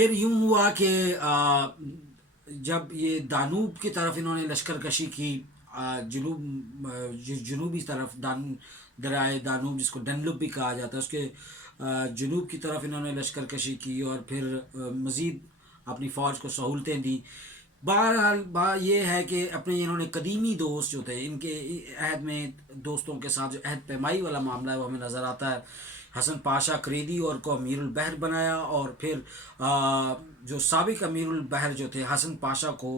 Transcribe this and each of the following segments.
پھر یوں ہوا کہ جب یہ دانوب کی طرف انہوں نے لشکر کشی کی، جنوبی طرف دریائے دانوب جس کو ڈنلپ بھی کہا جاتا ہے، اس کے جنوب کی طرف انہوں نے لشکر کشی کی اور پھر مزید اپنی فوج کو سہولتیں دیں۔ بہرحال یہ ہے کہ اپنے انہوں نے قدیمی دوست جو تھے، ان کے عہد میں دوستوں کے ساتھ جو عہد پیمائی والا معاملہ ہے وہ ہمیں نظر آتا ہے۔ حسن پاشا کریدی اور کو امیر البحر بنایا، اور پھر جو سابق امیر البحر جو تھے حسن پاشا کو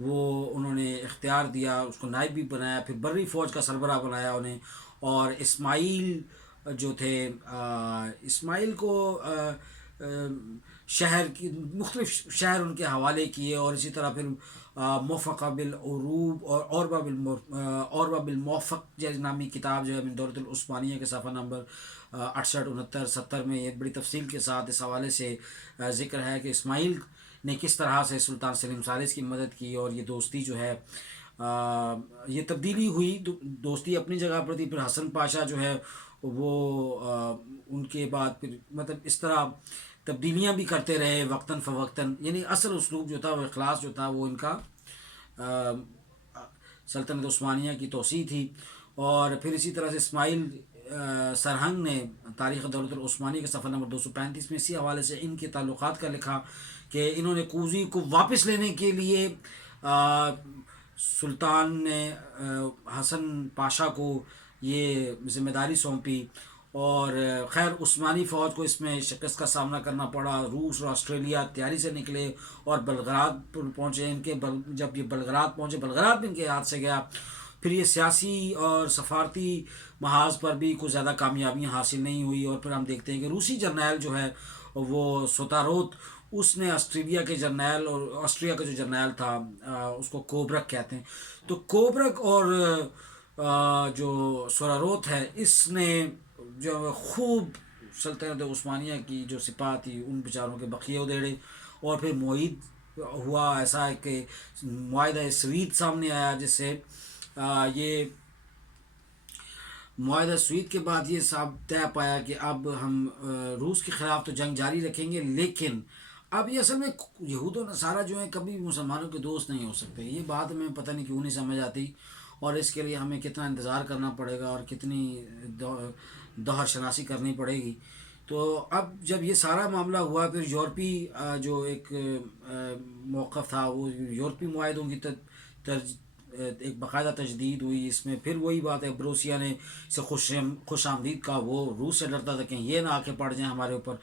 وہ انہوں نے اختیار دیا، اس کو نائب بھی بنایا، پھر بری فوج کا سربراہ بنایا انہیں، اور اسماعیل جو تھے اسماعیل کو شہر کی مختلف شہر ان کے حوالے کیے، اور اسی طرح پھر موفق بالعروب اور بالموفق جیسے نامی کتاب جو ہے من دولت العثمانیہ کے صفحہ نمبر 68 69 70 میں یہ بڑی تفصیل کے ساتھ اس حوالے سے ذکر ہے کہ اسماعیل نے کس طرح سے سلطان سلیم ثالث کی مدد کی، اور یہ دوستی جو ہے یہ تبدیلی ہوئی، دوستی اپنی جگہ پر تھی، پھر حسن پاشا جو ہے وہ ان کے بعد پھر مطلب اس طرح تبدیلیاں بھی کرتے رہے وقتاً فوقتاً، یعنی اصل اسلوب جو تھا وہ اخلاص جو تھا وہ ان کا سلطنت عثمانیہ کی توسیع تھی۔ اور پھر اسی طرح سے اسماعیل سرہنگ نے تاریخ دولت العثمانیہ کے صفحہ نمبر 235 میں اسی حوالے سے ان کے تعلقات کا لکھا کہ انہوں نے کوزی کو واپس لینے کے لیے سلطان نے حسن پاشا کو یہ ذمہ داری سونپی، اور خیر عثمانی فوج کو اس میں شکست کا سامنا کرنا پڑا۔ روس اور آسٹریلیا تیاری سے نکلے اور بلغراد پر پہنچے، ان کے جب یہ بلغراد پہنچے، بلغراد بھی ان کے ہاتھ سے گیا۔ پھر یہ سیاسی اور سفارتی محاذ پر بھی کوئی زیادہ کامیابیاں حاصل نہیں ہوئی، اور پھر ہم دیکھتے ہیں کہ روسی جرنیل جو ہے وہ سوتاروت، اس نے آسٹریلیا کے جرنیل اور آسٹریا کا جو جرنیل تھا اس کو کوبرک کہتے ہیں، تو کوبرک اور جو سوراروت ہے اس نے جو خوب سلطنت عثمانیہ کی جو سپاہ تھی ان بیچاروں کے بقیے ادھیڑے، اور پھر معاہد ہوا ایسا ہے کہ معاہدہ سوید سامنے آیا، جس سے یہ معاہدہ سوید کے بعد یہ صاحب طے پایا کہ اب ہم روس کے خلاف تو جنگ جاری رکھیں گے، لیکن اب یہ اصل میں یہود و نصارہ جو ہیں کبھی بھی مسلمانوں کے دوست نہیں ہو سکتے، یہ بات ہمیں پتہ نہیں کیوں نہیں سمجھ آتی، اور اس کے لیے ہمیں کتنا انتظار کرنا پڑے گا اور کتنی دہر شناسی کرنی پڑے گی۔ تو اب جب یہ سارا معاملہ ہوا، پھر یورپی جو ایک موقف تھا وہ یورپی معاہدوں کی ایک باقاعدہ تجدید ہوئی، اس میں پھر وہی بات ہے، بروسیا نے اسے خوش آمدید کا، وہ روس سے ڈرتا تھا کہ یہ نہ آ کے پڑ جائیں ہمارے اوپر۔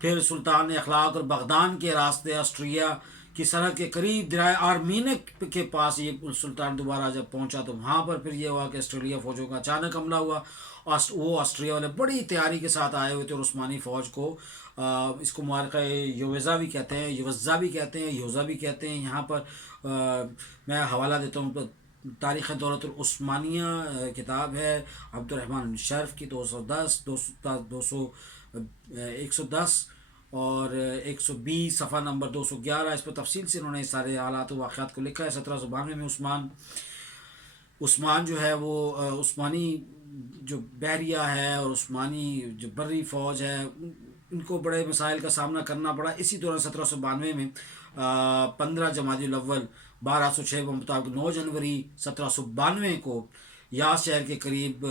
پھر سلطان نے اخلاق اور بغداد کے راستے آسٹریا کی سرحد کے قریب درائے آرمینک کے پاس یہ سلطان دوبارہ جب پہنچا تو وہاں پر پھر یہ ہوا کہ آسٹریلیا فوجوں کا اچانک حملہ ہوا، وہ آسٹریا والے بڑی تیاری کے ساتھ آئے ہوئے تھے، اور عثمانی فوج کو اس کو معرکہ یوزا بھی کہتے ہیں، یوزا بھی کہتے ہیں، یوزا بھی کہتے ہیں یہاں پر۔ میں حوالہ دیتا ہوں، تاریخ دولت العثمانیہ کتاب ہے عبد الرحمن شرف کی، 110 اور 120 صفحہ نمبر 211، اس پر تفصیل سے انہوں نے سارے حالات و واقعات کو لکھا ہے۔ 1792 میں عثمان جو ہے وہ عثمانی جو بحریہ ہے اور عثمانی جو بری فوج ہے ان کو بڑے مسائل کا سامنا کرنا پڑا۔ اسی دوران 1792 میں 15 جمادی الاول 1206 کے مطابق 9 جنوری 1792 کو یاز شہر کے قریب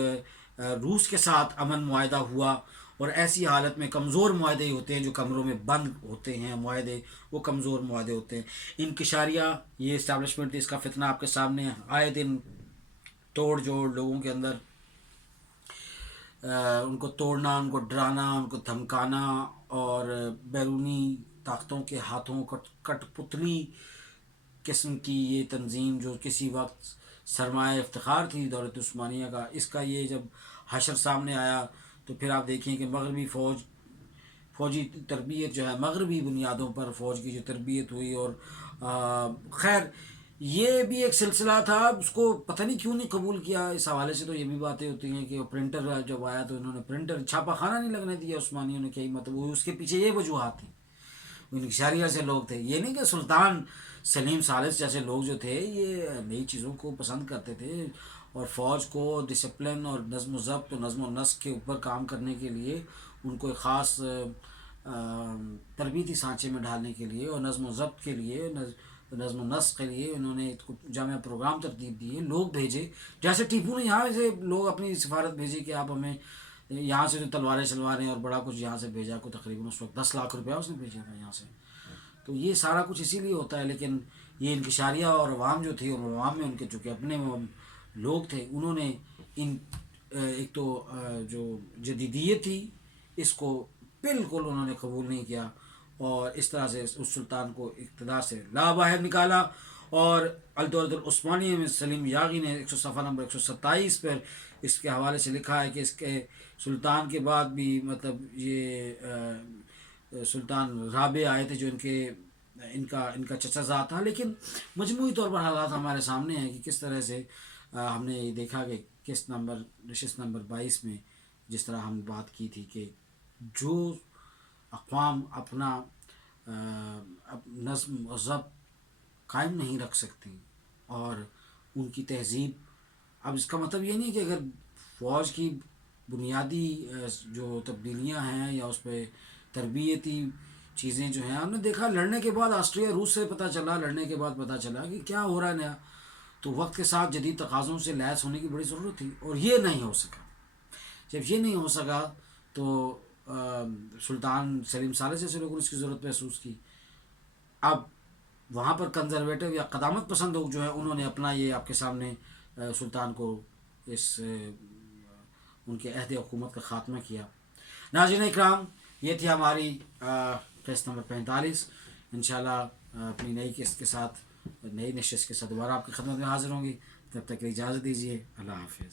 روس کے ساتھ امن معاہدہ ہوا، اور ایسی حالت میں کمزور معاہدے ہی ہوتے ہیں جو کمروں میں بند ہوتے ہیں، معاہدے وہ کمزور معاہدے ہوتے ہیں۔ انکشاریہ یہ اسٹیبلشمنٹ اس کا فتنہ آپ کے سامنے آئے دن توڑ جوڑ لوگوں کے اندر، ان کو توڑنا، ان کو ڈرانا، ان کو دھمکانا، اور بیرونی طاقتوں کے ہاتھوں کٹ پتلی قسم کی یہ تنظیم جو کسی وقت سرمایہ افتخار تھی دولت عثمانیہ کا، اس کا یہ جب حشر سامنے آیا تو پھر آپ دیکھیں کہ مغربی فوجی تربیت جو ہے مغربی بنیادوں پر فوج کی جو تربیت ہوئی، اور خیر یہ بھی ایک سلسلہ تھا، اس کو پتہ نہیں کیوں نہیں قبول کیا۔ اس حوالے سے تو یہ بھی باتیں ہوتی ہیں کہ پرنٹر جب آیا تو انہوں نے پرنٹر چھاپا خانہ نہیں لگنے دیا عثمانیوں نے، کیا مطلب وہ اس کے پیچھے یہ وجوہات تھیں، انکشاریہ سے لوگ تھے، یہ نہیں کہ سلطان سلیم ثالث جیسے لوگ جو تھے یہ نئی چیزوں کو پسند کرتے تھے، اور فوج کو ڈسپلن اور نظم و ضبط و نظم و نسق کے اوپر کام کرنے کے لیے ان کو ایک خاص تربیتی سانچے میں ڈھالنے کے لیے اور نظم و ضبط کے لیے، نظم و نسق کے لیے انہوں نے جامع پروگرام ترتیب دیے، لوگ بھیجے. جیسے ٹیپو نے یہاں سے لوگ اپنی سفارت بھیجی کہ آپ ہمیں یہاں سے جو تلواریں شلواریں اور بڑا کچھ یہاں سے بھیجا، کو تقریباً اس وقت 10 لاکھ روپیہ اس نے بھیجا تھا یہاں سے. تو یہ سارا کچھ اسی لیے ہوتا ہے. لیکن یہ انکشاریہ اور عوام جو تھی، اور عوام میں ان کے چونکہ اپنے لوگ تھے، انہوں نے ان ایک تو جو جدیدیت تھی اس کو بالکل انہوں نے قبول نہیں کیا، اور اس طرح سے اس سلطان کو اقتدار سے لا باہر نکالا. اور الدولة العثمانیہ میں سلیم یاغی نے صفحہ نمبر 127 پر اس کے حوالے سے لکھا ہے کہ اس کے سلطان کے بعد بھی مطلب یہ سلطان رابع آئے تھے جو ان کا چچا زاد تھا. لیکن مجموعی طور پر حالات ہمارے سامنے ہیں کہ کس طرح سے ہم نے یہ دیکھا کہ نشست نمبر 22 میں جس طرح ہم بات کی تھی کہ جو اقوام اپنا نظم و ضبط قائم نہیں رکھ سکتی اور ان کی تہذیب، اب اس کا مطلب یہ نہیں کہ اگر فوج کی بنیادی جو تبدیلیاں ہیں یا اس پہ تربیتی چیزیں جو ہیں، ہم نے دیکھا لڑنے کے بعد آسٹریا روس سے پتہ چلا، لڑنے کے بعد پتہ چلا کہ کیا ہو رہا ہے نیا. تو وقت کے ساتھ جدید تقاضوں سے لیس ہونے کی بڑی ضرورت تھی، اور یہ نہیں ہو سکا. جب یہ نہیں ہو سکا تو سلطان سلیم ثالث جیسے لوگوں نے اس کی ضرورت محسوس کی. اب وہاں پر کنزرویٹو یا قدامت پسند لوگ جو ہیں انہوں نے اپنا یہ آپ کے سامنے سلطان کو اس ان کے عہد حکومت کا خاتمہ کیا. ناظرین اکرام، یہ تھی ہماری قسط نمبر 45. انشاءاللہ اپنی نئی قسط کے ساتھ، نئی نشست کے ساتھ دوبارہ آپ کی خدمت میں حاضر ہوں گی. تب تک اجازت دیجیے. اللہ حافظ.